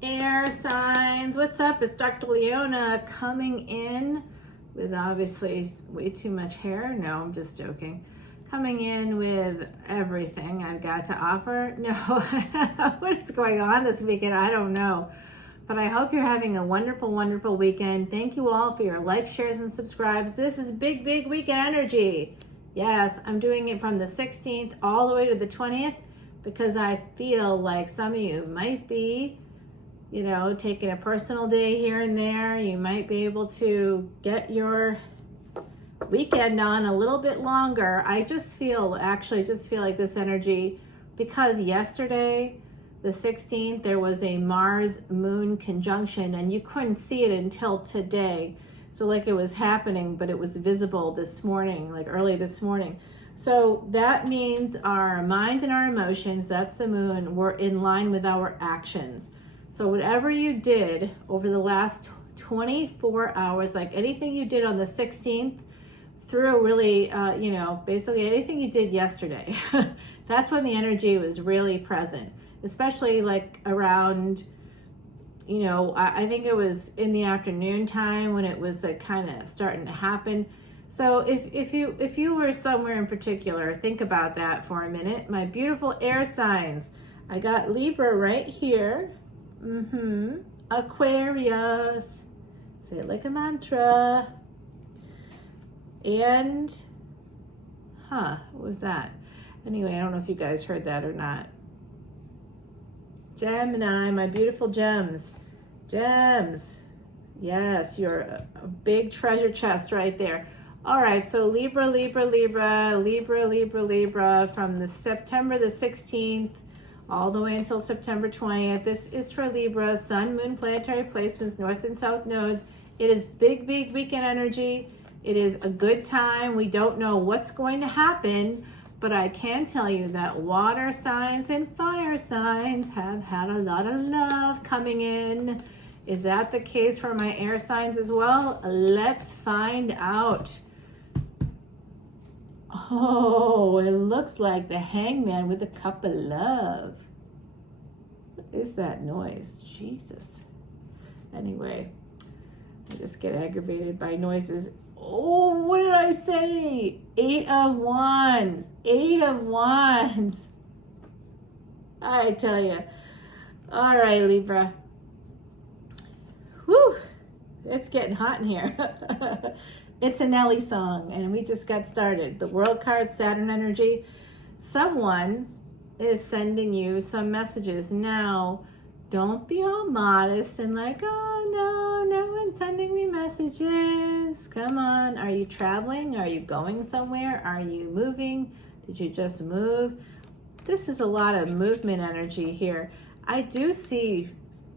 Air signs, what's up? It's Dr. Leona coming in with obviously way too much hair. No, I'm just joking. Coming in with everything I've got to offer. No, what is going on this weekend? I don't know. But I hope you're having a wonderful, wonderful weekend. Thank you all for your likes, shares, and subscribes. This is big, big weekend energy. Yes, I'm doing it from the 16th all the way to the 20th because I feel like some of you might be taking a personal day here and there. You might be able to get your weekend on a little bit longer. I just feel like this energy, because yesterday, the 16th, there was a Mars-Moon conjunction and you couldn't see it until today. So like it was happening, but it was visible this morning, like early this morning. So that means our mind and our emotions, that's the moon, were in line with our actions. So whatever you did over the last 24 hours, like anything you did on the 16th through really, basically anything you did yesterday, that's when the energy was really present, especially like around, I think it was in the afternoon time when it was like kind of starting to happen. So if you were somewhere in particular, think about that for a minute. My beautiful air signs. I got Libra right here. Aquarius. Say it like a mantra. And, what was that? Anyway, I don't know if you guys heard that or not. Gemini, my beautiful gems. Gems. Yes, you're a big treasure chest right there. All right, so Libra, from the September the 16th all the way until September 20th. This is for Libra, Sun, Moon, planetary placements, North and South nodes. It is big, big weekend energy. It is a good time. We don't know what's going to happen, but I can tell you that water signs and fire signs have had a lot of love coming in. Is that the case for my air signs as well? Let's find out. Oh, it looks like the Hangman with a cup of love. What is that noise? Jesus. Anyway, I just get aggravated by noises. Oh, what did I say? 8 of Wands. 8 of Wands. I tell you. All right, Libra. Whew. It's getting hot in here. It's a Nelly song, and we just got started. The World card, Saturn energy. Someone is sending you some messages. Now, don't be all modest and like, oh, no one's sending me messages. Come on. Are you traveling? Are you going somewhere? Are you moving? Did you just move? This is a lot of movement energy here. I do see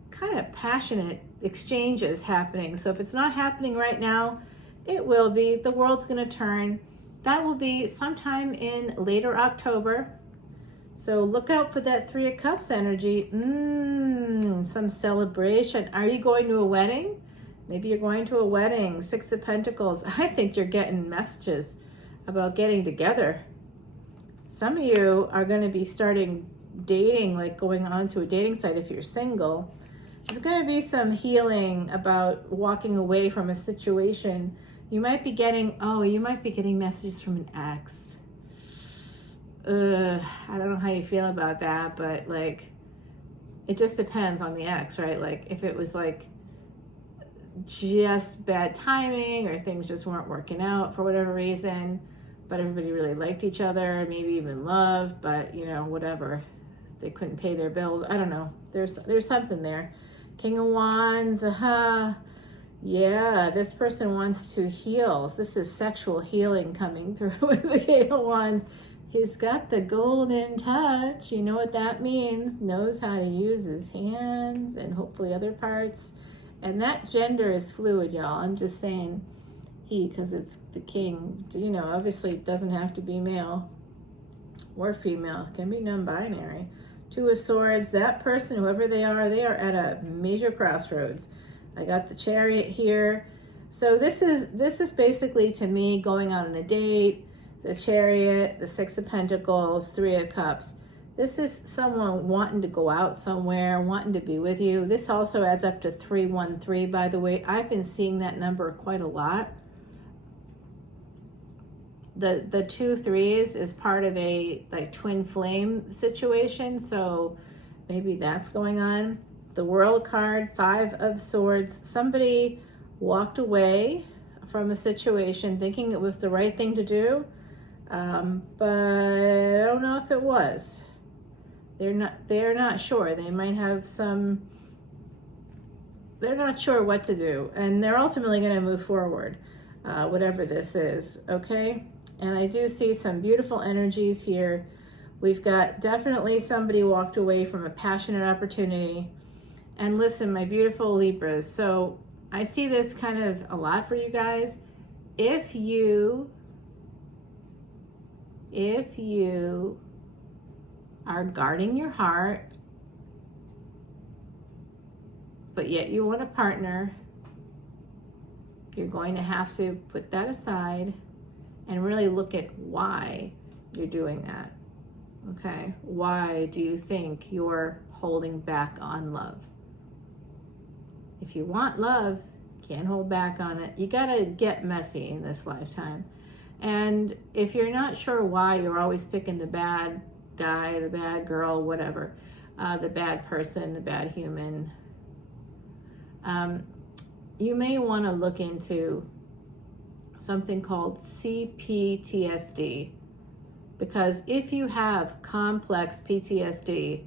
kind of passionate exchanges happening. So if it's not happening right now, it will be. The world's going to turn. That will be sometime in later October. So look out for that 3 of Cups energy. Some celebration. Are you going to a wedding? Maybe you're going to a wedding. 6 of Pentacles. I think you're getting messages about getting together. Some of you are going to be starting dating, like going on to a dating site if you're single. There's going to be some healing about walking away from a situation. You might be getting messages from an ex. I don't know how you feel about that, but like, it just depends on the ex, right? Like if it was like just bad timing or things just weren't working out for whatever reason, but everybody really liked each other, maybe even love, but whatever. They couldn't pay their bills. I don't know. There's something there. King of Wands, yeah, this person wants to heal. This is sexual healing coming through with the King of Wands. He's got the golden touch. You know what that means. Knows how to use his hands and hopefully other parts. And that gender is fluid, y'all. I'm just saying he, because it's the king. Obviously it doesn't have to be male or female. It can be non-binary. 2 of Swords. That person, whoever they are at a major crossroads. I got the Chariot here. So this is basically, to me, going out on a date, the Chariot, the 6 of Pentacles, 3 of Cups. This is someone wanting to go out somewhere, wanting to be with you. This also adds up to 313, by the way. I've been seeing that number quite a lot. The 2 3s is part of a like twin flame situation, so maybe that's going on. The World card, 5 of Swords. Somebody walked away from a situation thinking it was the right thing to do, but I don't know if it was. They're not sure. They might have some, they're not sure what to do, and they're ultimately going to move forward, whatever this is, okay? And I do see some beautiful energies here. We've got definitely somebody walked away from a passionate opportunity. And listen, my beautiful Libras, so I see this kind of a lot for you guys. If you are guarding your heart, but yet you want a partner, you're going to have to put that aside and really look at why you're doing that. Okay, why do you think you're holding back on love? If you want love, can't hold back on it. You gotta get messy in this lifetime. And if you're not sure why you're always picking the bad guy, the bad girl, whatever, the bad person, the bad human, you may want to look into something called CPTSD, because if you have complex PTSD,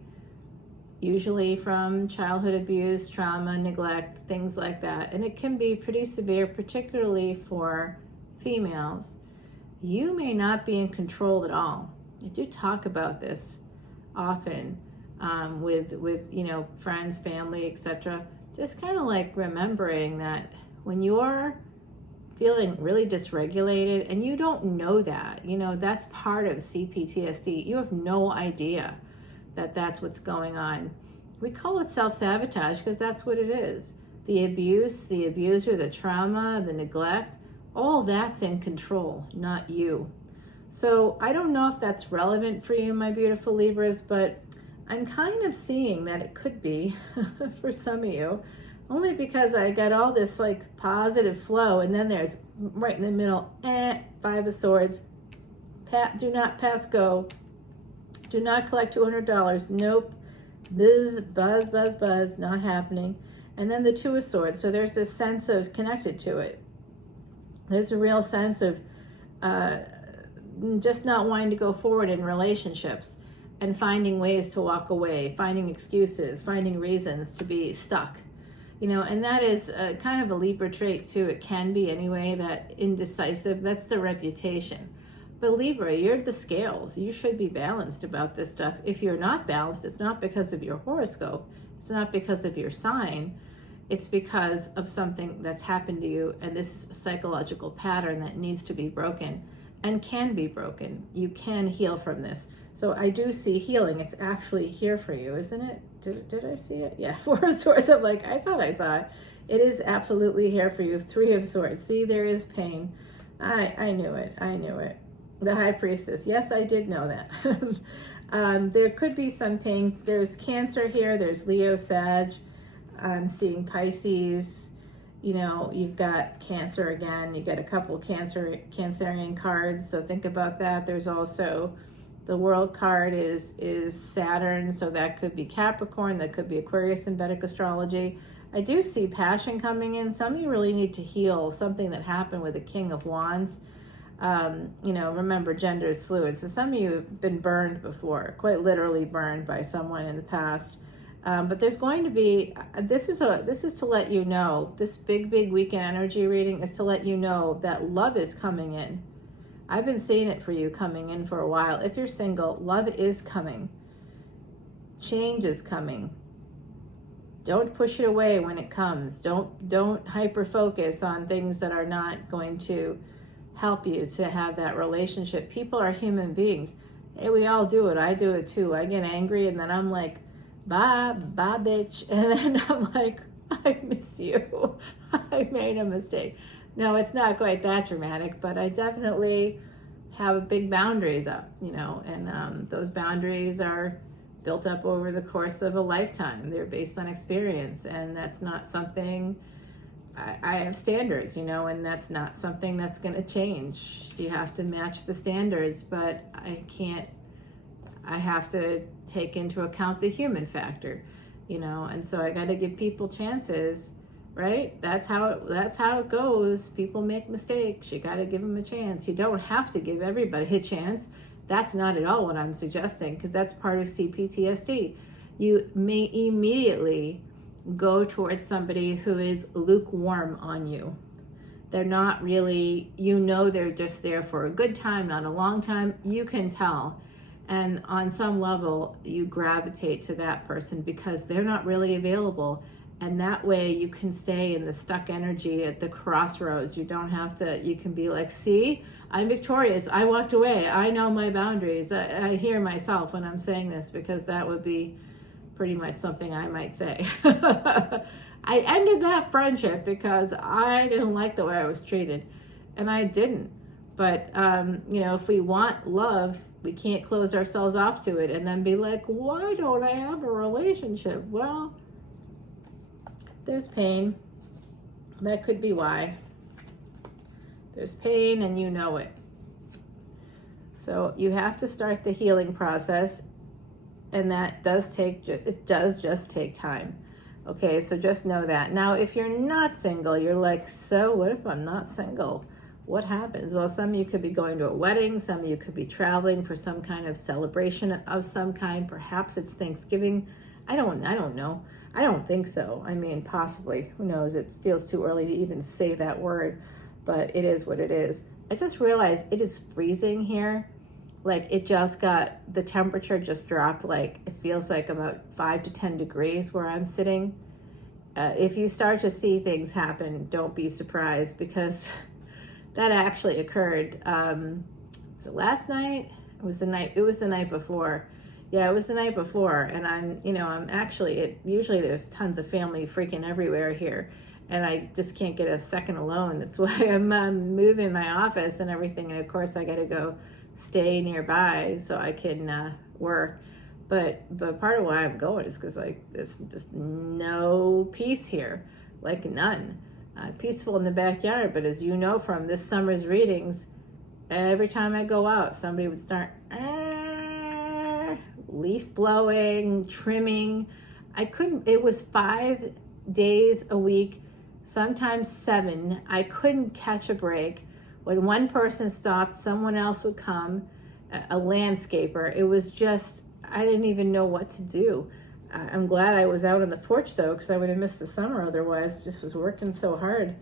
usually from childhood abuse, trauma, neglect, things like that, and it can be pretty severe, particularly for females, you may not be in control at all. I do talk about this often with friends, family, etc. Just kind of like remembering that when you're feeling really dysregulated and you don't know that, that's part of CPTSD. You have no idea that that's what's going on. We call it self-sabotage because that's what it is. The abuse, the abuser, the trauma, the neglect, all that's in control, not you. So I don't know if that's relevant for you, my beautiful Libras, but I'm kind of seeing that it could be for some of you, only because I got all this like positive flow, and then there's right in the middle, 5 of Swords, do not pass go, do not collect $200, nope, buzz, not happening. And then the 2 of Swords, so there's this sense of connected to it. There's a real sense of just not wanting to go forward in relationships and finding ways to walk away, finding excuses, finding reasons to be stuck. And that is kind of a Libra trait too. It can be anyway, that indecisive, that's the reputation. But Libra, you're the scales. You should be balanced about this stuff. If you're not balanced, it's not because of your horoscope. It's not because of your sign. It's because of something that's happened to you. And this is a psychological pattern that needs to be broken and can be broken. You can heal from this. So I do see healing. It's actually here for you, isn't it? Did I see it? Yeah, 4 of Swords. I'm like, I thought I saw it. It is absolutely here for you. 3 of Swords. See, there is pain. I knew it. The High Priestess. Yes, I did know that. There could be some pain. There's Cancer here. There's Leo, Sag. I'm seeing Pisces. You've got Cancer again. You get a couple Cancerian cards, so think about that. There's also the World card is Saturn, so that could be Capricorn, that could be Aquarius in Vedic Astrology. I do see passion coming in. Some of you really need to heal something that happened with the King of Wands. Remember, gender is fluid. So some of you have been burned before, quite literally burned by someone in the past. But there's going to be, this is to let you know, this big weekend energy reading is to let you know that love is coming in. I've been seeing it for you coming in for a while. If you're single, love is coming. Change is coming. Don't push it away when it comes. Don't hyper focus on things that are not going to help you to have that relationship. People are human beings. Hey, we all do it. I do it too. I get angry and then I'm like, bye bitch. And then I'm like, I miss you. I made a mistake. No, it's not quite that dramatic, but I definitely have big boundaries up, you know, and those boundaries are built up over the course of a lifetime. They're based on experience, and that's not something, I have standards, you know, and that's not something that's going to change. You have to match the standards, but I have to take into account the human factor, you know, and so I got to give people chances, right? That's how it goes. People make mistakes. You got to give them a chance. You don't have to give everybody a chance. That's not at all what I'm suggesting, because that's part of CPTSD. You may immediately go towards somebody who is lukewarm on you. They're not really, you know, they're just there for a good time, not a long time. You can tell. And on some level, you gravitate to that person because they're not really available. And that way you can stay in the stuck energy at the crossroads. You don't have to, you can be like, see, I'm victorious. I walked away. I know my boundaries. I hear myself when I'm saying this, because that would be pretty much something I might say. I ended that friendship because I didn't like the way I was treated, and I didn't. But, you know, if we want love, we can't close ourselves off to it and then be like, why don't I have a relationship? Well, there's pain. That could be why. There's pain, and you know it. So you have to start the healing process, and that does just take time. Okay, so just know that. Now, if you're not single, you're like, so what if I'm not single? What happens? Well, some of you could be going to a wedding. Some of you could be traveling for some kind of celebration of some kind. Perhaps it's Thanksgiving. I don't know. I don't think so. I mean, possibly. Who knows? It feels too early to even say that word, but it is what it is. I just realized it is freezing here. Like, it just got, the temperature just dropped, like, it feels like about 5 to 10 degrees where I'm sitting. If you start to see things happen, don't be surprised, because that actually occurred. Was it last night? It was the night before. Yeah, it was the night before. And I'm actually, usually there's tons of family freaking everywhere here, and I just can't get a second alone. That's why I'm moving my office and everything. And of course I got to go stay nearby so I can work. But part of why I'm going is because, like, there's just no peace here, like none. Peaceful in the backyard, but as you know from this summer's readings, every time I go out, somebody would start leaf blowing, trimming. It was 5 days a week, sometimes 7. I couldn't catch a break. When one person stopped, someone else would come, a landscaper. It was just, I didn't even know what to do. I'm glad I was out on the porch, though, because I would have missed the summer otherwise. Just was working so hard.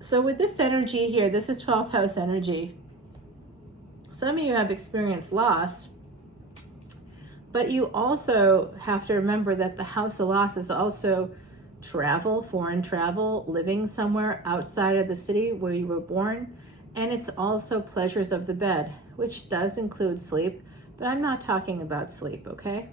So with this energy here, this is 12th house energy. Some of you have experienced loss, but you also have to remember that the house of loss is also travel, foreign travel, living somewhere outside of the city where you were born. And it's also pleasures of the bed, which does include sleep. But I'm not talking about sleep, okay?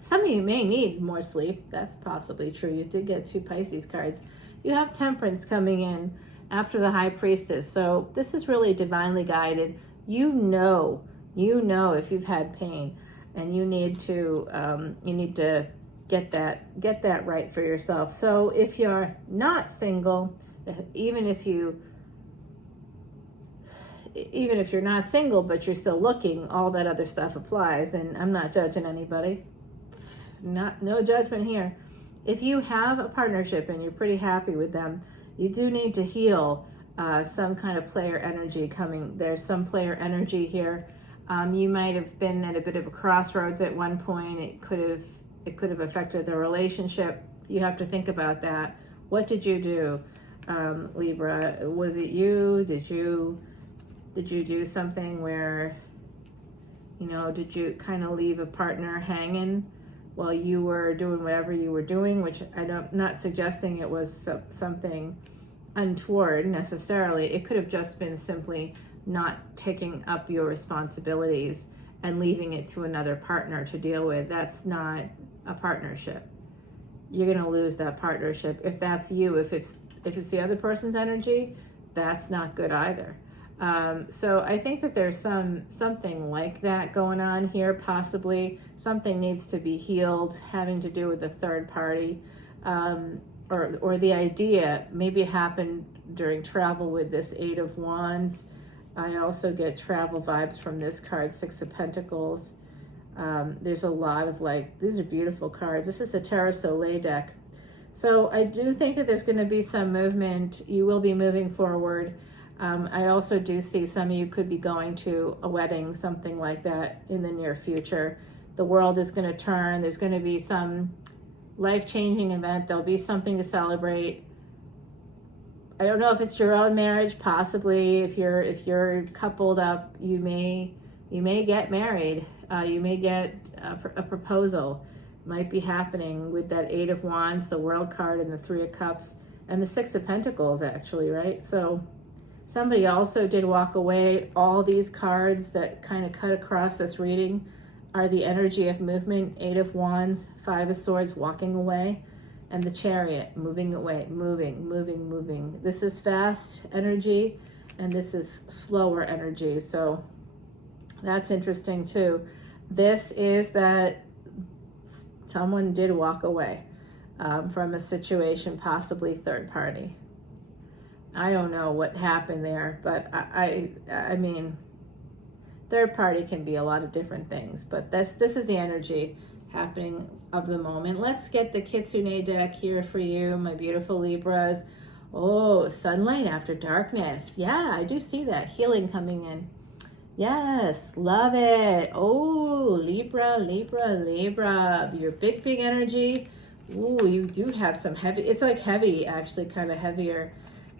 Some of you may need more sleep. That's possibly true. You did get 2 Pisces cards. You have Temperance coming in after the High Priestess. So this is really divinely guided. You know if you've had pain, and you need to get that right for yourself. So if you're not single, even if you're not single, but you're still looking, all that other stuff applies. And I'm not judging anybody. No judgment here. If you have a partnership and you're pretty happy with them, you do need to heal some kind of player energy coming. There's some player energy here. You might have been at a bit of a crossroads at one point. It could have affected the relationship. You have to think about that. What did you do, Libra? Was it you? Did you do something where, did you kind of leave a partner hanging while you were doing whatever you were doing, which I'm not suggesting it was something untoward necessarily. It could have just been simply not taking up your responsibilities and leaving it to another partner to deal with. That's not a partnership. You're going to lose that partnership. If that's you, if it's the other person's energy, that's not good either. So I think that there's something like that going on here, possibly. Something needs to be healed, having to do with the third party, or the idea. Maybe it happened during travel with this Eight of Wands. I also get travel vibes from this card, Six of Pentacles. There's a lot of these are beautiful cards. This is the Terra Soleil deck. So I do think that there's going to be some movement. You will be moving forward. I also do see some of you could be going to a wedding, something like that in the near future. The world is going to turn. There's going to be some life-changing event. There'll be something to celebrate. I don't know if it's your own marriage, possibly. If you're coupled up, you may get married. You may get a proposal. Might be happening with that Eight of Wands, the World card, and the Three of Cups, and the Six of Pentacles, actually, right? So somebody also did walk away. All these cards that kind of cut across this reading are the energy of movement. Eight of Wands, Five of Swords, walking away, and the Chariot, moving away, moving. This is fast energy, and this is slower energy. So that's interesting too. This is that someone did walk away from a situation, possibly third party. I don't know what happened there, but I mean, third party can be a lot of different things, but this is the energy happening of the moment. Let's get the Kitsune deck here for you, my beautiful Libras. Oh, sunlight after darkness. Yeah, I do see that. Healing coming in. Yes, love it. Oh, Libra. Your big energy. Ooh, you do have some heavy. It's like heavy, actually, kind of heavier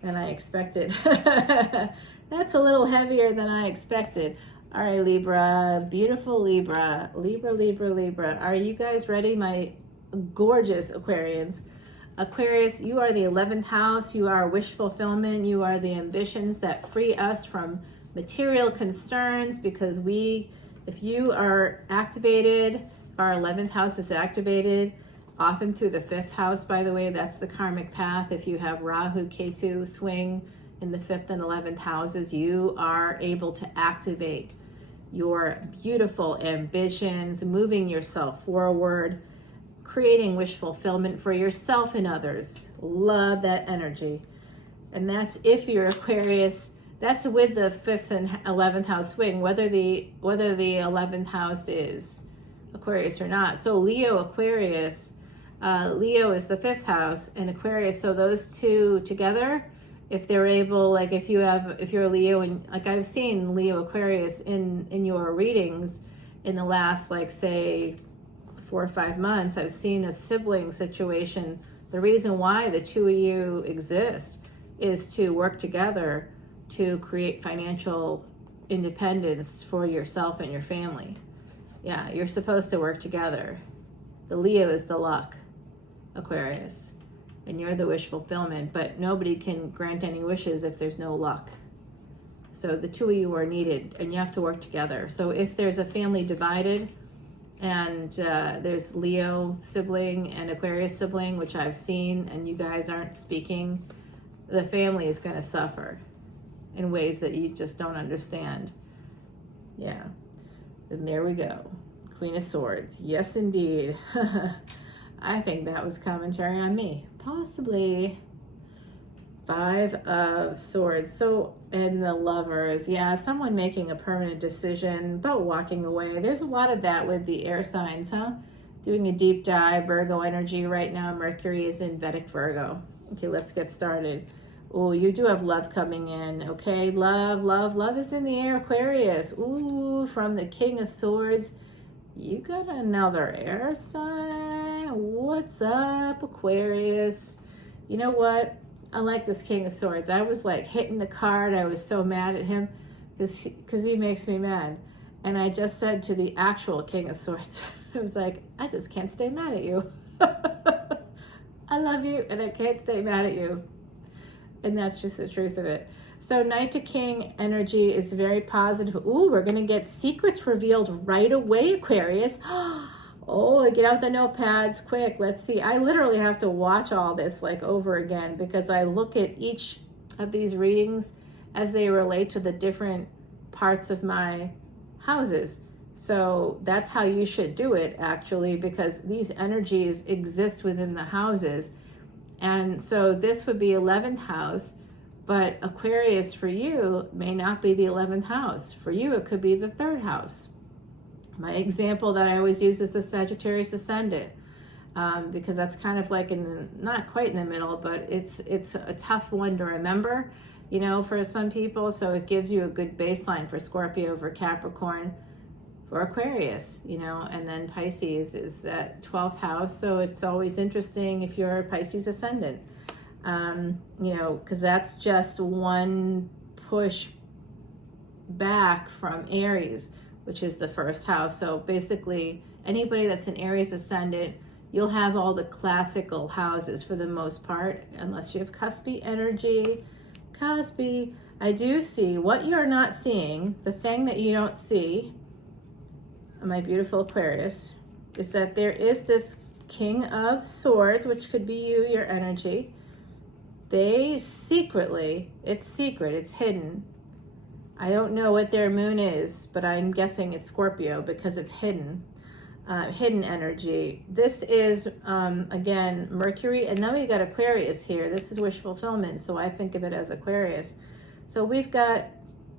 than I expected. That's a little heavier than I expected. All right, Libra, beautiful Libra. Libra. Are you guys ready, my gorgeous Aquarians? Aquarius, you are the 11th house. You are wish fulfillment. You are the ambitions that free us from material concerns, because if you are activated, our 11th house is activated, often through the 5th house, by the way, that's the karmic path. If you have Rahu, Ketu swing in the 5th and 11th houses, you are able to activate your beautiful ambitions, moving yourself forward, creating wish fulfillment for yourself and others. Love that energy. And that's if you're Aquarius. That's with the 5th and 11th house swing, whether the 11th house is Aquarius or not. So Leo, Aquarius, Leo is the 5th house, and Aquarius. So those two together, if they're able, like if you're a Leo, and like I've seen Leo, Aquarius in your readings in the last, like, say 4 or 5 months, I've seen a sibling situation. The reason why the two of you exist is to work together to create financial independence for yourself and your family. Yeah, you're supposed to work together. The Leo is the luck, Aquarius, and you're the wish fulfillment, but nobody can grant any wishes if there's no luck. So the two of you are needed, and you have to work together. So if there's a family divided, and there's Leo sibling and Aquarius sibling, which I've seen, and you guys aren't speaking, the family is going to suffer in ways that you just don't understand. Yeah. And there we go. Queen of Swords. Yes, indeed. I think that was commentary on me. Possibly. 5 of Swords. So, and the Lovers. Yeah, someone making a permanent decision about walking away. There's a lot of that with the air signs, huh? Doing a deep dive. Virgo energy right now. Mercury is in Vedic Virgo. Okay, let's get started. Oh, you do have love coming in. Okay, love is in the air, Aquarius. Ooh, from the King of Swords. You got another air sign. What's up, Aquarius? You know what? I like this King of Swords. I was like hitting the card. I was so mad at him because he makes me mad. And I just said to the actual King of Swords, I was like, I just can't stay mad at you. I love you and I can't stay mad at you. And that's just the truth of it. So Knight to King energy is very positive. Ooh, we're going to get secrets revealed right away, Aquarius. Oh, get out the notepads quick. Let's see. I literally have to watch all this like over again, because I look at each of these readings as they relate to the different parts of my houses. So that's how you should do it, actually, because these energies exist within the houses. And so this would be 11th house, but Aquarius for you may not be the 11th house. For you, it could be the 3rd house. My example that I always use is the Sagittarius Ascendant, because that's kind of like not quite in the middle, but it's a tough one to remember, you know, for some people. So it gives you a good baseline for Scorpio, for Capricorn, for Aquarius, you know, and then Pisces is that 12th house. So it's always interesting if you're a Pisces Ascendant, you know, because that's just one push back from Aries, which is the 1st house. So basically anybody that's an Aries Ascendant, you'll have all the classical houses for the most part, unless you have cuspy energy. Cuspy, I do see what you're not seeing. The thing that you don't see, my beautiful Aquarius, is that there is this King of Swords, which could be you, your energy. They secretly, it's secret, it's hidden. I don't know what their moon is, but I'm guessing it's Scorpio because it's hidden. Hidden energy. This is, again, Mercury, and now we got Aquarius here. This is wish fulfillment, so I think of it as Aquarius. So we've got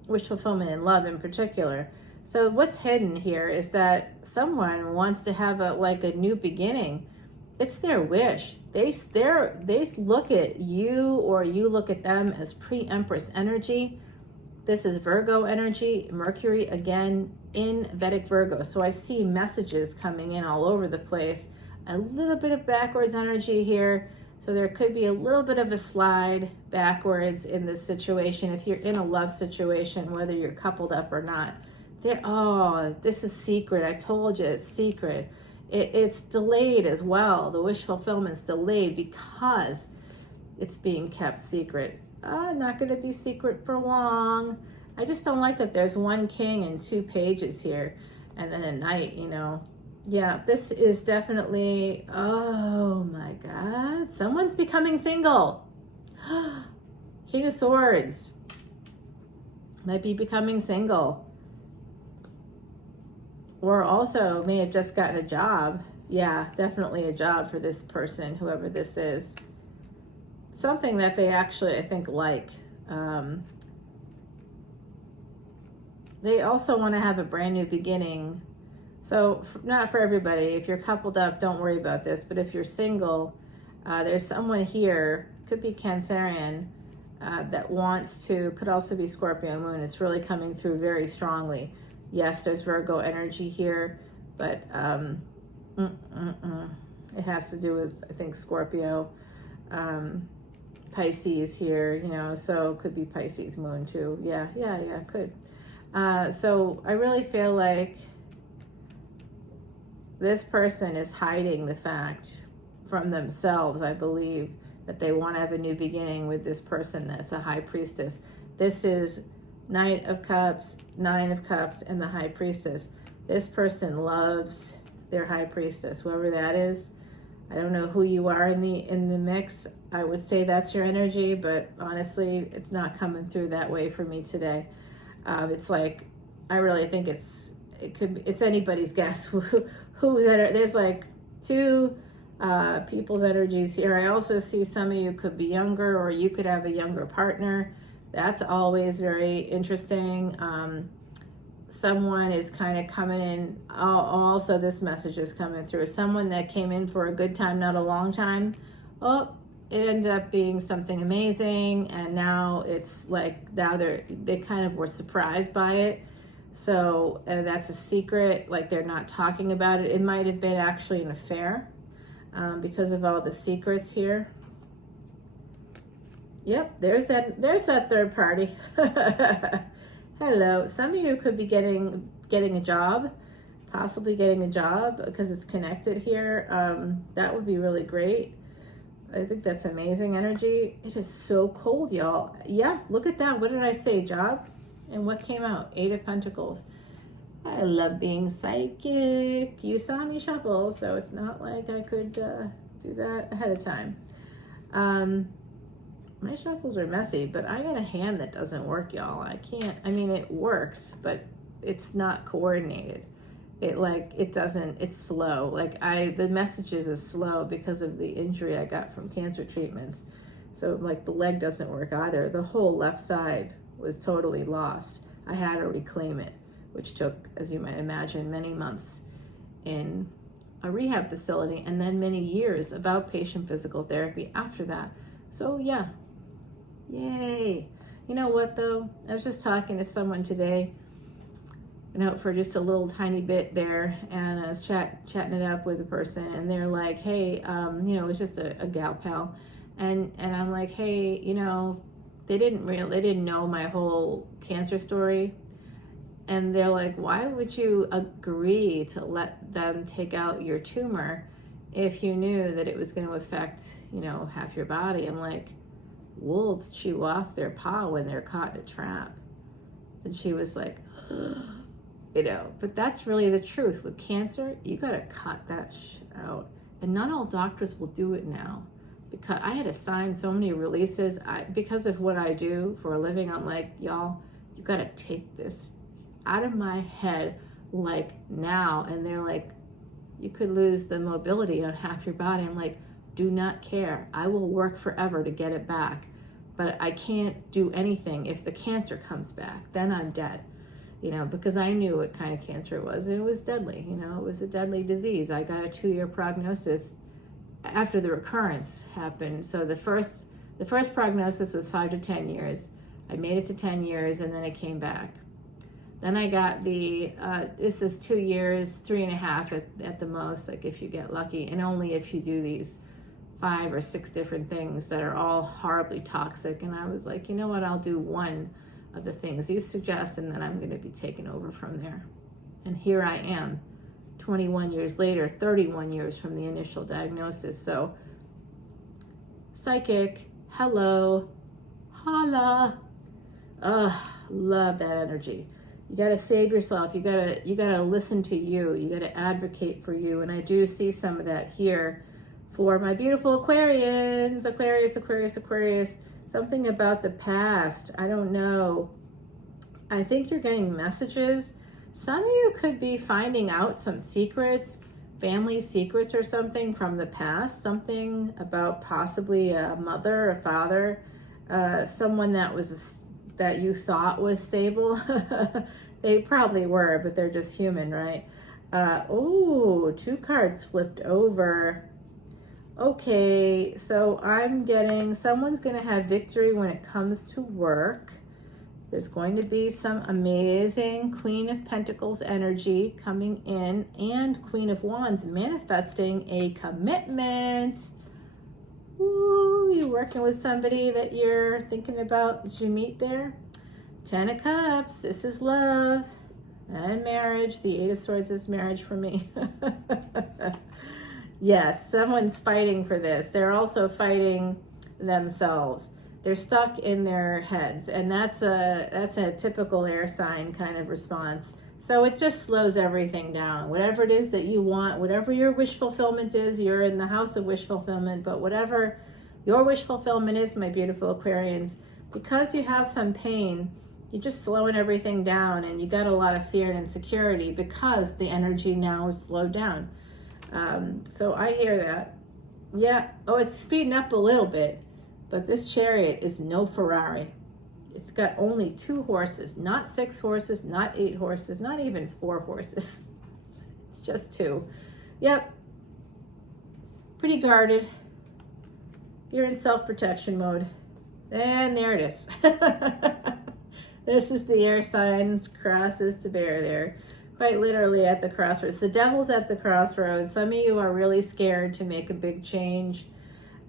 wish fulfillment in love in particular. So what's hidden here is that someone wants to have a new beginning. It's their wish. They look at you, or you look at them, as pre-Empress energy. This is Virgo energy, Mercury again in Vedic Virgo. So I see messages coming in all over the place. A little bit of backwards energy here. So there could be a little bit of a slide backwards in this situation. If you're in a love situation, whether you're coupled up or not. Oh, this is secret. I told you, it's secret. It's delayed as well. The wish fulfillment's delayed because it's being kept secret. Not going to be secret for long. I just don't like that there's one king and 2 pages here, and then a knight, you know. Yeah, this is definitely, oh my God, someone's becoming single. King of Swords might be becoming single. Or also may have just gotten a job. Yeah, definitely a job for this person, whoever this is. Something that they actually, I think, like. They also want to have a brand new beginning. So not for everybody. If you're coupled up, don't worry about this. But if you're single, there's someone here, could be Cancerian, that wants to, could also be Scorpio moon. It's really coming through very strongly. Yes, there's Virgo energy here, but it has to do with, I think, Scorpio, Pisces here, you know, so could be Pisces moon too. Yeah, could. So I really feel like this person is hiding the fact from themselves, I believe, that they want to have a new beginning with this person that's a high priestess. This is Knight of Cups, 9 of Cups, and the High Priestess. This person loves their High Priestess, whoever that is. I don't know who you are in the mix. I would say that's your energy, but honestly, it's not coming through that way for me today. It's like, I really think it's anybody's guess who's there's like 2 people's energies here. I also see some of you could be younger, or you could have a younger partner. That's always very interesting. Someone is kind of coming in. Also, this message is coming through. Someone that came in for a good time, not a long time. Oh, it ended up being something amazing, and now it's like, now they kind of were surprised by it. So that's a secret, like they're not talking about it. It might have been actually an affair because of all the secrets here. Yep, there's that 3rd party. Hello. Some of you could be getting a job, possibly getting a job because it's connected here. That would be really great. I think that's amazing energy. It is so cold, y'all. Yeah, look at that. What did I say? Job? And what came out? 8 of Pentacles. I love being psychic. You saw me shuffle, so it's not like I could do that ahead of time. my shuffles are messy, but I got a hand that doesn't work, y'all. I mean, it works, but it's not coordinated. It's slow. The messages is slow because of the injury I got from cancer treatments. So like the leg doesn't work either. The whole left side was totally lost. I had to reclaim it, which took, as you might imagine, many months in a rehab facility and then many years of outpatient physical therapy after that. So yeah, yay. You know what though? I was just talking to someone today, went out for just a little tiny bit there, and I was chatting it up with a person, and they're like, hey, it was just a gal pal. And I'm like, hey, they didn't know my whole cancer story. And they're like, why would you agree to let them take out your tumor if you knew that it was going to affect, half your body? I'm like, wolves chew off their paw when they're caught in a trap. And she was like, but that's really the truth. With cancer, you got to cut that shit out. And not all doctors will do it now. Because I had to sign so many releases. Because of what I do for a living, I'm like, y'all, you got to take this out of my head like now. And they're like, you could lose the mobility on half your body. I'm like, do not care. I will work forever to get it back. But I can't do anything if the cancer comes back. Then I'm dead. Because I knew what kind of cancer it was. It was deadly. It was a deadly disease. I got a 2-year prognosis after the recurrence happened. So the first prognosis was 5 to 10 years. I made it to 10 years and then it came back. Then I got this is 2 years, 3.5 at the most, like if you get lucky, and only if you do these 5 or 6 different things that are all horribly toxic. And I was like, you know what, I'll do one of the things you suggest, and then I'm going to be taken over from there. And here I am, 21 years later, 31 years from the initial diagnosis. So, psychic, hello, holla. Love that energy. You got to save yourself. You got to listen to you. You got to advocate for you. And I do see some of that here for my beautiful Aquarians. Aquarius. Something about the past. I don't know. I think you're getting messages. Some of you could be finding out some secrets, family secrets or something from the past. Something about possibly a mother, a father, someone that you thought was stable. They probably were, but they're just human, right? 2 cards flipped over. Okay, so I'm getting someone's going to have victory when it comes to work. There's going to be some amazing Queen of Pentacles energy coming in, and Queen of Wands manifesting a commitment. Ooh, you're working with somebody that you're thinking about. Did you meet there? 10 of Cups, this is love and marriage. The 8 of Swords is marriage for me. Yes, someone's fighting for this. They're also fighting themselves. They're stuck in their heads, and that's a typical air sign kind of response. So it just slows everything down. Whatever it is that you want, whatever your wish fulfillment is, you're in the house of wish fulfillment, but whatever your wish fulfillment is, my beautiful Aquarians, because you have some pain, you're just slowing everything down, and you got a lot of fear and insecurity because the energy now is slowed down. So I hear that. Yeah. Oh, it's speeding up a little bit, but this Chariot is no Ferrari. It's got only 2 horses, not 6 horses, not 8 horses, not even 4 horses. It's just 2. Yep. Pretty guarded. You're in self-protection mode. And there it is. This is the air signs, crosses to bear there. Quite literally at the crossroads. The devil's at the crossroads. Some of you are really scared to make a big change.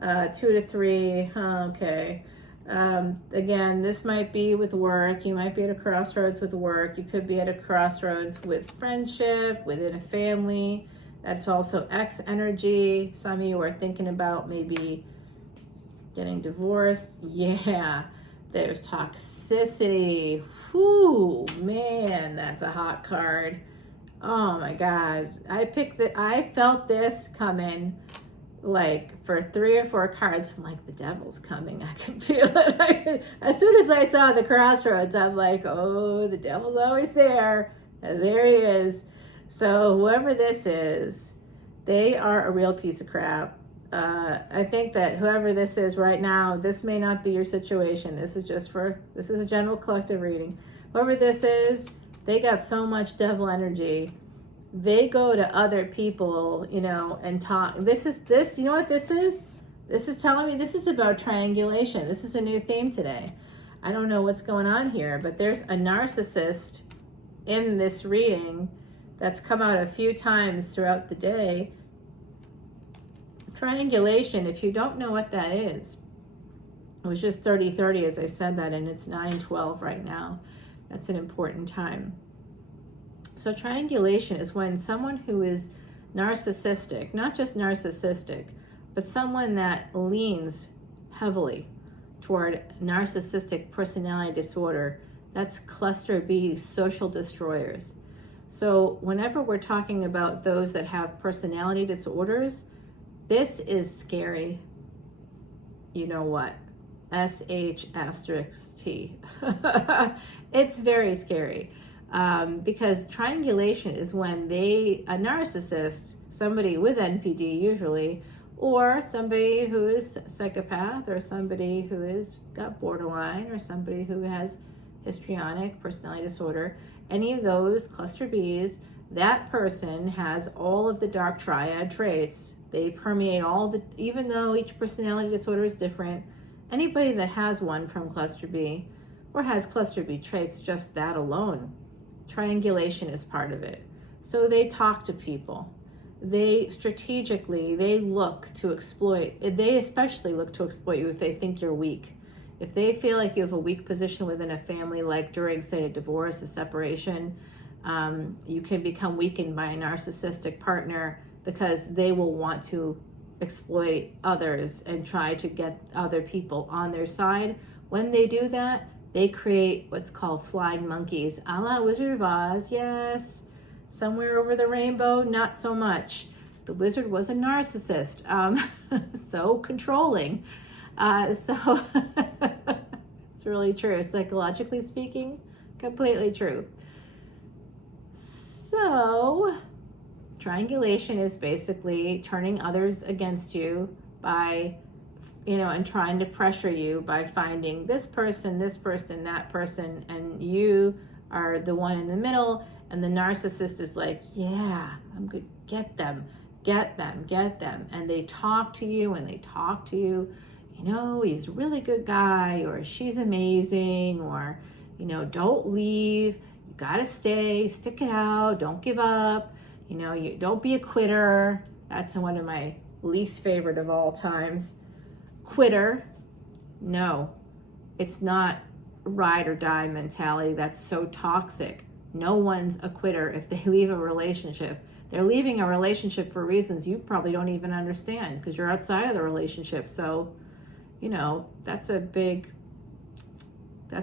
2 to 3. Okay. Again, this might be with work. You might be at a crossroads with work. You could be at a crossroads with friendship, within a family. That's also X energy. Some of you are thinking about maybe getting divorced. Yeah. There's toxicity. Whew, man, that's a hot card. Oh my God. I felt this coming like for 3 or 4 cards, I'm like, the devil's coming. I can feel it. As soon as I saw the Crossroads, I'm like, oh, the devil's always there. And there he is. So whoever this is, they are a real piece of crap. I think that whoever this is right now, this may not be your situation. This is a general collective reading. Whoever this is, they got so much devil energy. They go to other people, you know, and talk. You know what this is? This is telling me this is about triangulation. This is a new theme today. I don't know what's going on here, but there's a narcissist in this reading that's come out a few times throughout the day. Triangulation, if you don't know what that is, it was just 30:30 as I said that, and it's 9:12 right now. That's an important time. So triangulation is when someone who is narcissistic, not just narcissistic, but someone that leans heavily toward narcissistic personality disorder, that's cluster B, social destroyers. So whenever we're talking about those that have personality disorders, this is scary. You know what? SH*T. It's very scary. Because triangulation is when a narcissist, somebody with NPD usually, or somebody who is psychopath, or somebody who is got borderline, or somebody who has histrionic personality disorder, any of those cluster Bs, that person has all of the dark triad traits. They permeate even though each personality disorder is different, anybody that has one from cluster B or has cluster B traits, just that alone, triangulation is part of it. So they talk to people. They look to exploit. They especially look to exploit you if they think you're weak. If they feel like you have a weak position within a family, like during, say, a divorce, a separation, you can become weakened by a narcissistic partner because they will want to exploit others and try to get other people on their side. When they do that, they create what's called flying monkeys, a la Wizard of Oz. Yes, somewhere over the rainbow, not so much. The wizard was a narcissist, so controlling. So it's really true. Psychologically speaking, completely true. So triangulation is basically turning others against you by, and trying to pressure you by finding this person, that person, and you are the one in the middle, and the narcissist is like, yeah, I'm good, get them. And they talk to you, he's a really good guy, or she's amazing, or, don't leave, you gotta stay, stick it out, don't give up, you don't be a quitter. That's one of my least favorite of all times. Quitter. No, it's not ride or die mentality. That's so toxic. No one's a quitter if they leave a relationship. They're leaving a relationship for reasons you probably don't even understand because you're outside of the relationship. So, that's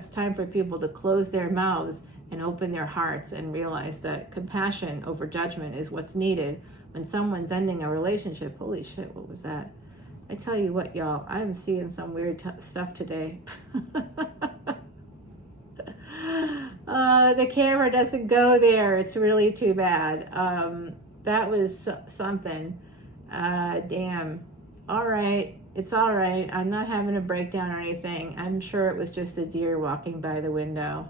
time for people to close their mouths and open their hearts and realize that compassion over judgment is what's needed when someone's ending a relationship. Holy shit, what was that? I tell you what, y'all, I'm seeing some weird stuff today. The camera doesn't go there. It's really too bad. That was something. Damn. All right. It's all right. I'm not having a breakdown or anything. I'm sure it was just a deer walking by the window.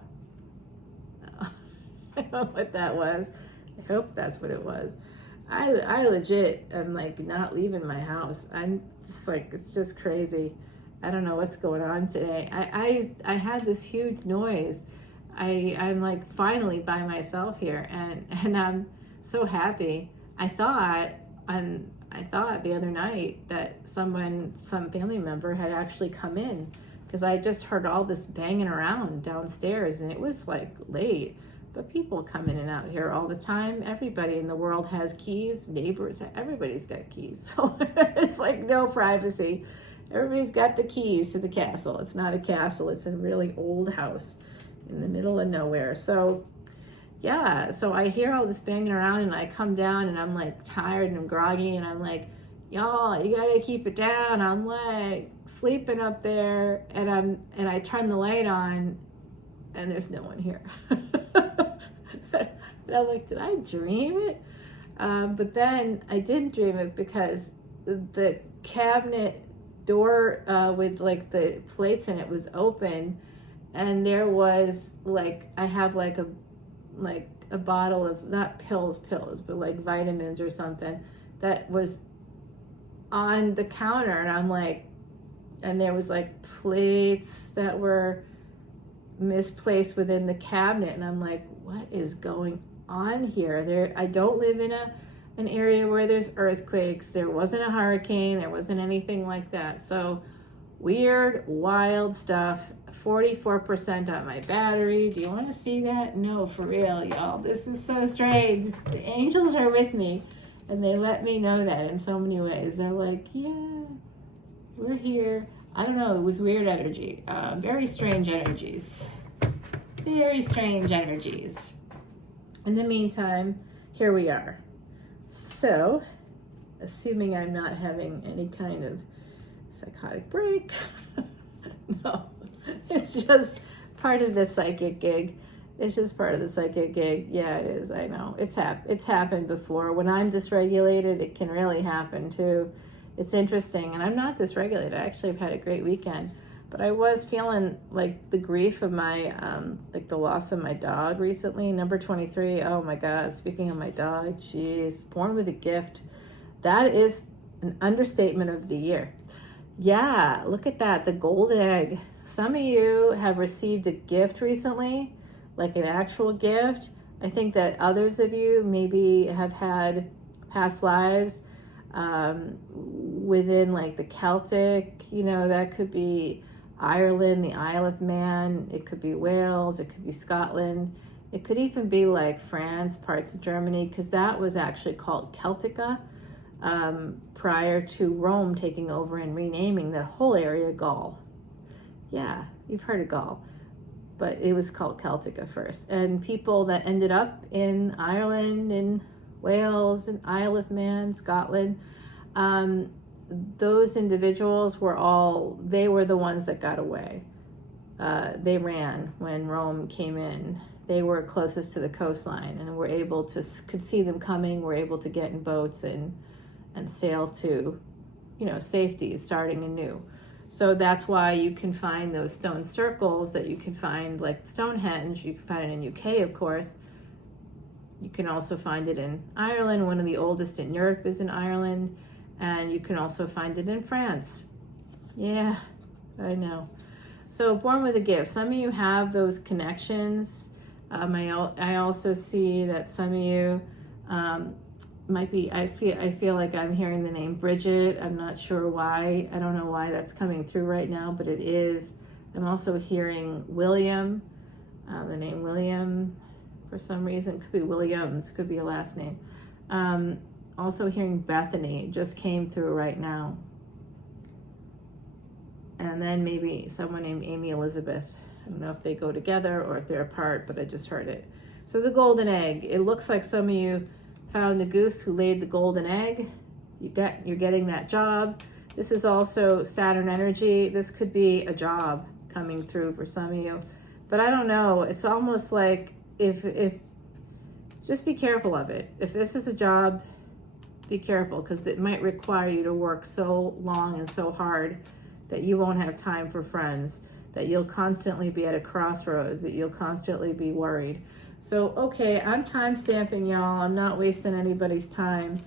I don't know what that was. I hope that's what it was. I legit am like not leaving my house. I'm just like, it's just crazy. I don't know what's going on today. I had this huge noise. I'm like finally by myself here, and I'm so happy. I thought the other night that some family member had actually come in because I just heard all this banging around downstairs, and it was like late. But people come in and out here all the time. Everybody in the world has keys, neighbors, everybody's got keys. So it's like no privacy. Everybody's got the keys to the castle. It's not a castle, it's a really old house in the middle of nowhere. So yeah, so I hear all this banging around, and I come down and I'm like tired and I'm groggy, and I'm like, y'all, you gotta keep it down. I'm like sleeping up there, and I turn the light on, and there's no one here. And I'm like, did I dream it? But then I didn't dream it, because the cabinet door with like the plates in it was open, and there was like, I have like a bottle of, not pills, but like vitamins or something that was on the counter, and I'm like, and there was like plates that were misplaced within the cabinet, and I'm like, what is going on here? I don't live in an area where there's earthquakes. There wasn't a hurricane. There wasn't anything like that. So weird, wild stuff. 44% on my battery. Do you want to see that? No, for real, y'all. This is so strange. The angels are with me, and they let me know that in so many ways. They're like, yeah, we're here. I don't know. It was weird energy. Very strange energies. Very strange energies. In the meantime, here we are. So, assuming I'm not having any kind of psychotic break, no, it's just part of the psychic gig. It's just part of the psychic gig. Yeah, it is. I know. It's happened before. When I'm dysregulated, it can really happen too. It's interesting, and I'm not dysregulated. I actually have had a great weekend, but I was feeling like the grief of my, like the loss of my dog recently, number 23. Oh my God, speaking of my dog, geez, born with a gift. That is an understatement of the year. Yeah, look at that, the golden egg. Some of you have received a gift recently, like an actual gift. I think that others of you maybe have had past lives within like the Celtic, that could be Ireland, the Isle of Man, it could be Wales, it could be Scotland, it could even be like France, parts of Germany, because that was actually called Celtica prior to Rome taking over and renaming that whole area Gaul. Yeah, you've heard of Gaul, but it was called Celtica first. And people that ended up in Ireland and Wales and Isle of Man, Scotland, those individuals they were the ones that got away. They ran when Rome came in. They were closest to the coastline, and were able to, could see them coming, were able to get in boats and sail to, safety, starting anew. So that's why you can find those stone circles that you can find, like Stonehenge. You can find it in UK, of course. You can also find it in Ireland. One of the oldest in Europe is in Ireland. And you can also find it in France. Yeah, I know. So born with a gift. Some of you have those connections. I also see that some of you might be, I feel like I'm hearing the name Bridget. I'm not sure why. I don't know why that's coming through right now, but it is. I'm also hearing William, the name William. For some reason, could be Williams, could be a last name. Also hearing Bethany, just came through right now. And then maybe someone named Amy Elizabeth. I don't know if they go together or if they're apart, but I just heard it. So the golden egg, it looks like some of you found the goose who laid the golden egg. You're getting that job. This is also Saturn energy. This could be a job coming through for some of you. But I don't know, it's almost like if just be careful of it. If this is a job, be careful, because it might require you to work so long and so hard that you won't have time for friends, that you'll constantly be at a crossroads, that you'll constantly be worried. So, okay, I'm time stamping, y'all. I'm not wasting anybody's time.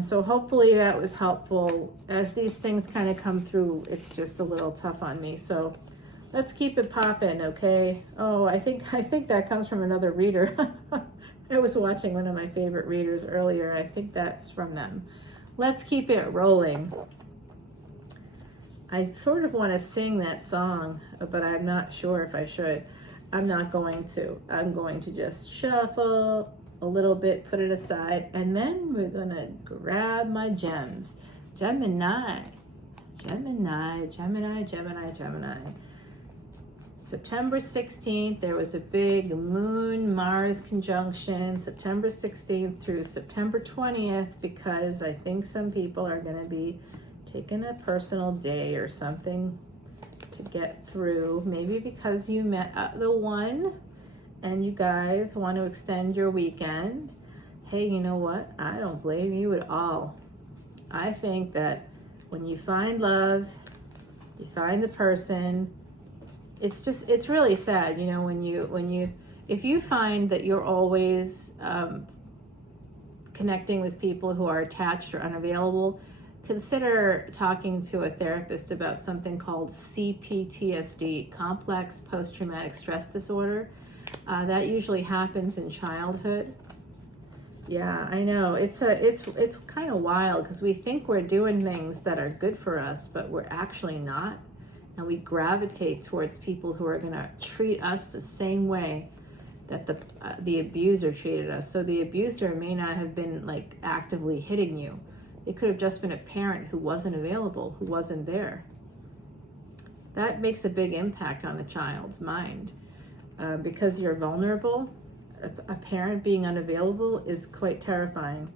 So hopefully that was helpful. As these things kind of come through, it's just a little tough on me. So let's keep it popping, okay? Oh, I think that comes from another reader. I was watching one of my favorite readers earlier. I think that's from them. Let's keep it rolling. I sort of want to sing that song, but I'm not sure if I should. I'm not going to. I'm going to just shuffle a little bit, put it aside, and then we're going to grab my gems. Gemini. September 16th, there was a big Moon-Mars conjunction, September 16th through September 20th, because I think some people are going to be taking a personal day or something to get through. Maybe because you met the one and you guys want to extend your weekend. Hey, you know what? I don't blame you at all. I think that when you find love, you find the person. It's really sad, you know, if you find that you're always connecting with people who are attached or unavailable, consider talking to a therapist about something called CPTSD, complex post-traumatic stress disorder. That usually happens in childhood. Yeah, I know. It's kind of wild because we think we're doing things that are good for us, but we're actually not. And we gravitate towards people who are going to treat us the same way that the abuser treated us. So the abuser may not have been like actively hitting you. It could have just been a parent who wasn't available, who wasn't there. That makes a big impact on a child's mind. Because you're vulnerable, a parent being unavailable is quite terrifying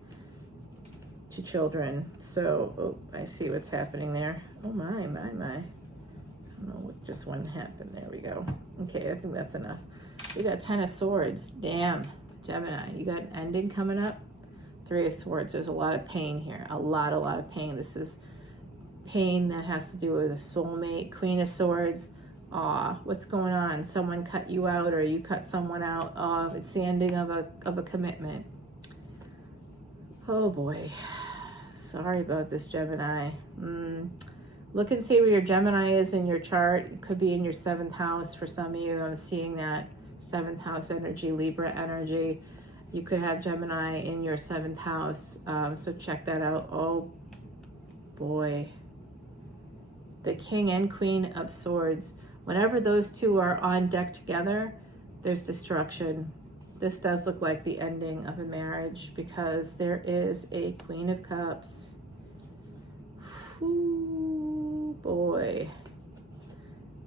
to children. So, oh, I see what's happening there. Oh my. I don't know what just one happened. There we go. Okay, I think that's enough. We got 10 of Swords. Damn, Gemini, you got an ending coming up. 3 of Swords. There's a lot of pain here. A lot of pain. This is pain that has to do with a soulmate. Queen of Swords. Aw, what's going on? Someone cut you out, or you cut someone out. It's the ending of a commitment. Oh boy. Sorry about this, Gemini. Look and see where your Gemini is in your chart. It could be in your 7th house for some of you. I'm seeing that 7th house energy, Libra energy. You could have Gemini in your 7th house. So check that out. Oh boy. The King and Queen of Swords. Whenever those two are on deck together, there's destruction. This does look like the ending of a marriage because there is a Queen of Cups. Ooh, boy.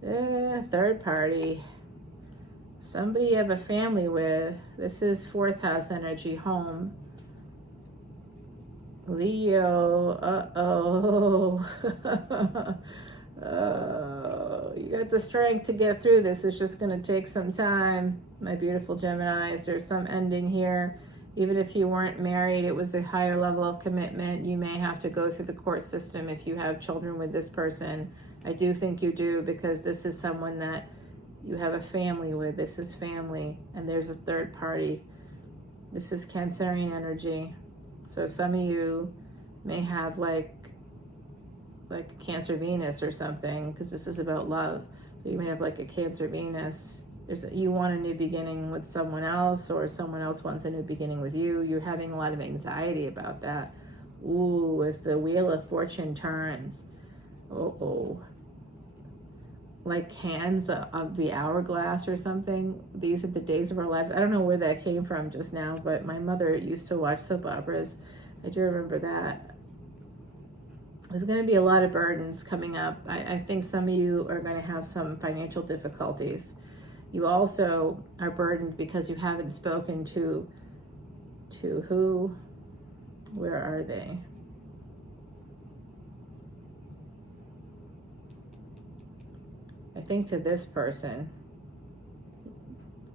Third party. Somebody you have a family with. This is 4th house energy, home. Leo. Uh-oh. Oh, you got the strength to get through this. It's just going to take some time, my beautiful Geminis. There's some ending here. Even if you weren't married, it was a higher level of commitment. You may have to go through the court system if you have children with this person. I do think you do, because this is someone that you have a family with. This is family, and there's a third party. This is Cancerian energy. So some of you may have like Cancer Venus or something, because this is about love. So you may have like a Cancer Venus. You want a new beginning with someone else, or someone else wants a new beginning with you. You're having a lot of anxiety about that. Ooh, as the Wheel of Fortune turns. Oh. Like hands of the hourglass or something. These are the days of our lives. I don't know where that came from just now, but my mother used to watch soap operas. I do remember that. There's going to be a lot of burdens coming up. I think some of you are going to have some financial difficulties. You also are burdened because you haven't spoken to who? Where are they? I think to this person.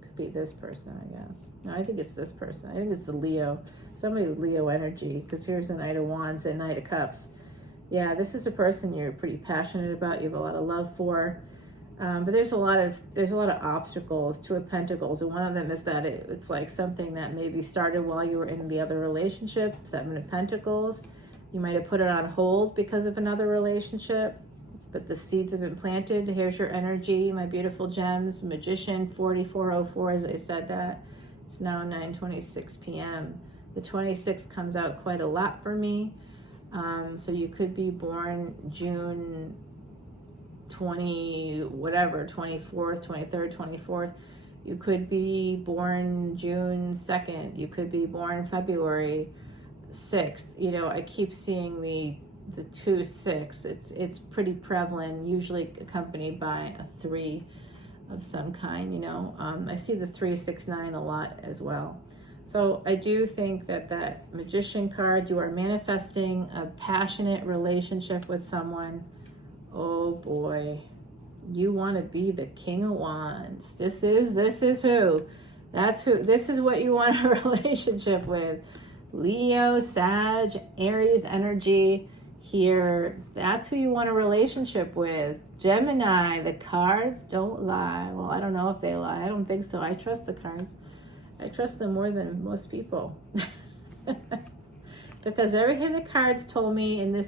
Could be this person, I guess. No, I think it's this person. I think it's the Leo. Somebody with Leo energy, because here's the Knight of Wands and Knight of Cups. Yeah, this is a person you're pretty passionate about. You have a lot of love for. But there's a lot of obstacles. 2 of Pentacles, and one of them is that it's like something that maybe started while you were in the other relationship. 7 of Pentacles, you might have put it on hold because of another relationship, but the seeds have been planted. Here's your energy, my beautiful gems. Magician, 4404, as I said that. It's now 9:26 p.m. The 26 comes out quite a lot for me. So you could be born June 24th, 23rd, 24th. You could be born June 2nd. You could be born February 6th. You know, I keep seeing the 2-6. It's pretty prevalent, usually accompanied by a 3. of some kind, you know. I see the 369 a lot as well. So I do think that that Magician card, you are manifesting a passionate relationship with someone. Oh boy, you want to be the King of Wands. This is who. That's who. This is what you want a relationship with. Leo, Sag, Aries energy here. That's who you want a relationship with. Gemini, the cards don't lie. Well, I don't know if they lie. I don't think so. I trust the cards. I trust them more than most people. Because everything the cards told me in the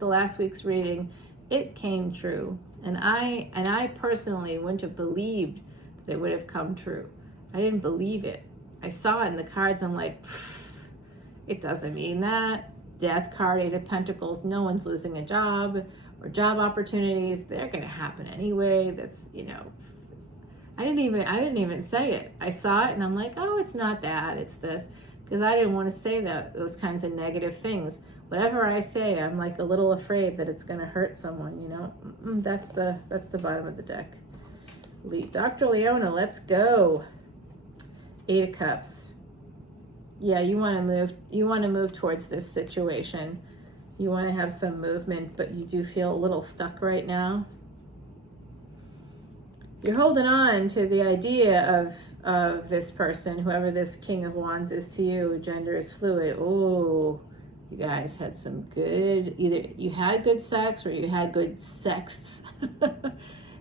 last week's reading, it came true. And I personally wouldn't have believed that it would have come true. I didn't believe it. I saw it in the cards. I'm like, it doesn't mean that. Death card, 8 of Pentacles. No one's losing a job or job opportunities. They're going to happen anyway. That's, you know, I didn't even say it. I saw it and I'm like, oh, it's not that. It's this. Because I didn't want to say those kinds of negative things. Whatever I say, I'm like a little afraid that it's going to hurt someone, you know. That's the bottom of the deck. Dr. Leona, let's go. 8 of Cups. Yeah, you want to move towards this situation. You want to have some movement, but you do feel a little stuck right now. You're holding on to the idea of this person, whoever this King of Wands is to you. Gender is fluid. Oh, you guys had some good, either you had good sex or you had good sex.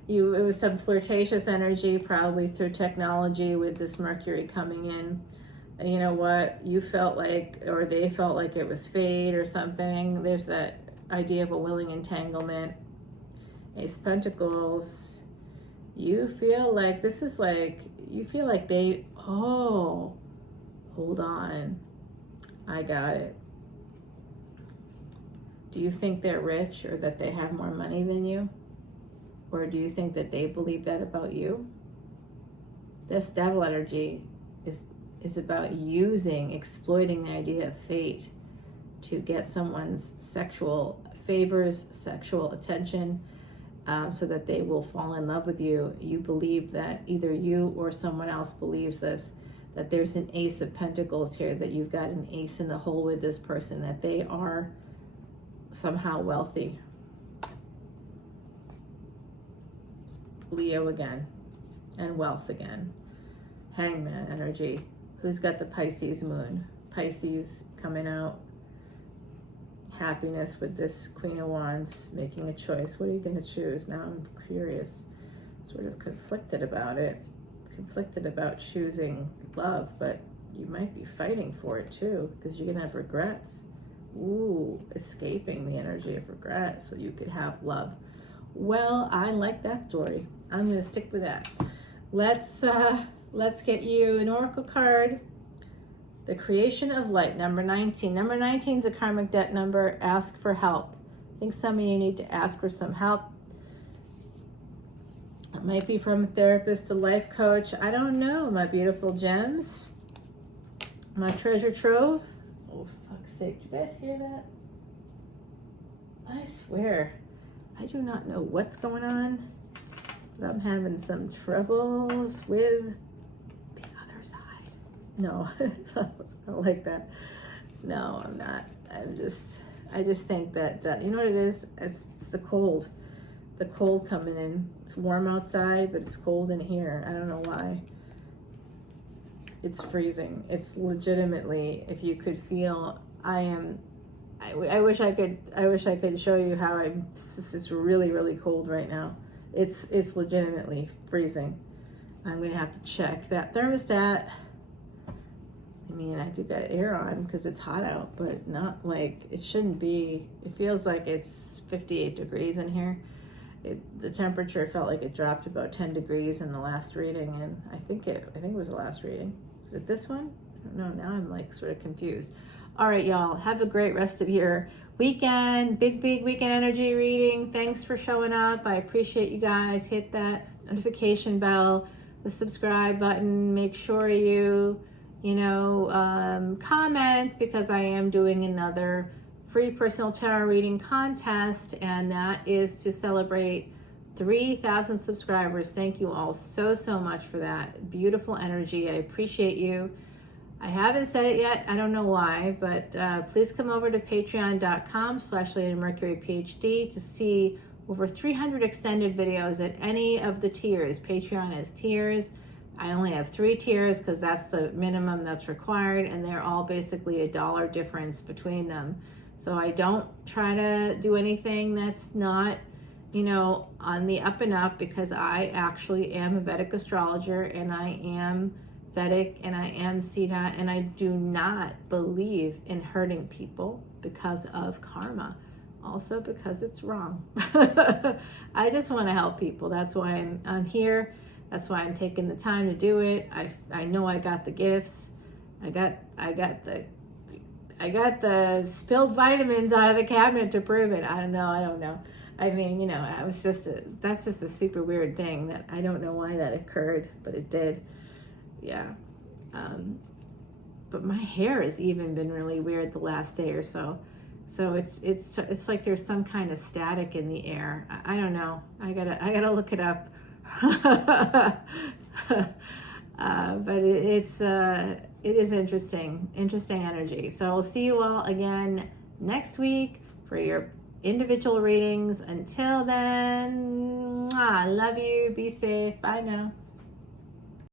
It was some flirtatious energy, probably through technology with this Mercury coming in. You know what? You felt like, or they felt like it was fate or something. There's that idea of a willing entanglement. Ace of Pentacles. You feel like this is like, you feel like they, oh, hold on. I got it. Do you think they're rich or that they have more money than you? Or do you think that they believe that about you? This devil energy is about exploiting the idea of fate to get someone's sexual favors, sexual attention, so that they will fall in love with you. You believe that either you or someone else believes this, that there's an Ace of Pentacles here, that you've got an ace in the hole with this person, that they are somehow wealthy. Leo again, and wealth again. Hangman energy. Who's got the Pisces moon? Pisces coming out. Happiness with this Queen of Wands, making a choice. What are you going to choose? Now I'm curious. Sort of conflicted about it. Conflicted about choosing love, but you might be fighting for it too, because you're going to have regrets. Ooh, escaping the energy of regret so you could have love. Well, I like that story. I'm going to stick with that. Let's get you an oracle card. The creation of light, number 19. Number 19 is a karmic debt number. Ask for help. I think some of you need to ask for some help. It might be from a therapist, a life coach. I don't know, my beautiful gems. My treasure trove. Oh, fuck's sake. Did you guys hear that? I swear, I do not know what's going on, but I'm having some troubles with the other side. No, it's not like that. No, I'm not. I just think that, you know what it is? It's the cold. The cold coming in. It's warm outside, but it's cold in here. I don't know why. It's freezing. It's legitimately, if you could feel, I wish I could show you how it's just really, really cold right now. It's legitimately freezing. I'm gonna have to check that thermostat. I mean, I do got air on because it's hot out, but not like, it shouldn't be. It feels like it's 58 degrees in here. The temperature felt like it dropped about 10 degrees in the last reading, and I think it was the last reading. Is it this one? I don't know. Now I'm like sort of confused. All right, y'all. Have a great rest of your weekend. Big weekend energy reading. Thanks for showing up. I appreciate you guys. Hit that notification bell, the subscribe button. Make sure you comment, because I am doing another free personal tarot reading contest, and that is to celebrate 3,000 subscribers. Thank you all so, so much for that. Beautiful energy. I appreciate you. I haven't said it yet. I don't know why, but please come over to patreon.com/leonamercuryphd to see over 300 extended videos at any of the tiers. Patreon has tiers. I only have 3 tiers because that's the minimum that's required, and they're all basically $1 difference between them. So I don't try to do anything that's not, you know, on the up and up, because I actually am a Vedic astrologer, and I am Vedic, and I am Siddha, and I do not believe in hurting people because of karma. Also because it's wrong. I just want to help people. That's why I'm here. That's why I'm taking the time to do it. I know I got the gifts. I got the spilled vitamins out of the cabinet to prove it. I don't know. I mean, you know, that's just a super weird thing that I don't know why that occurred, but it did. Yeah. But my hair has even been really weird the last day or so. So it's like there's some kind of static in the air. I don't know. I gotta look it up. But it is interesting energy. So I'll see you all again next week for your individual readings. Until then, I love you. Be safe. Bye now.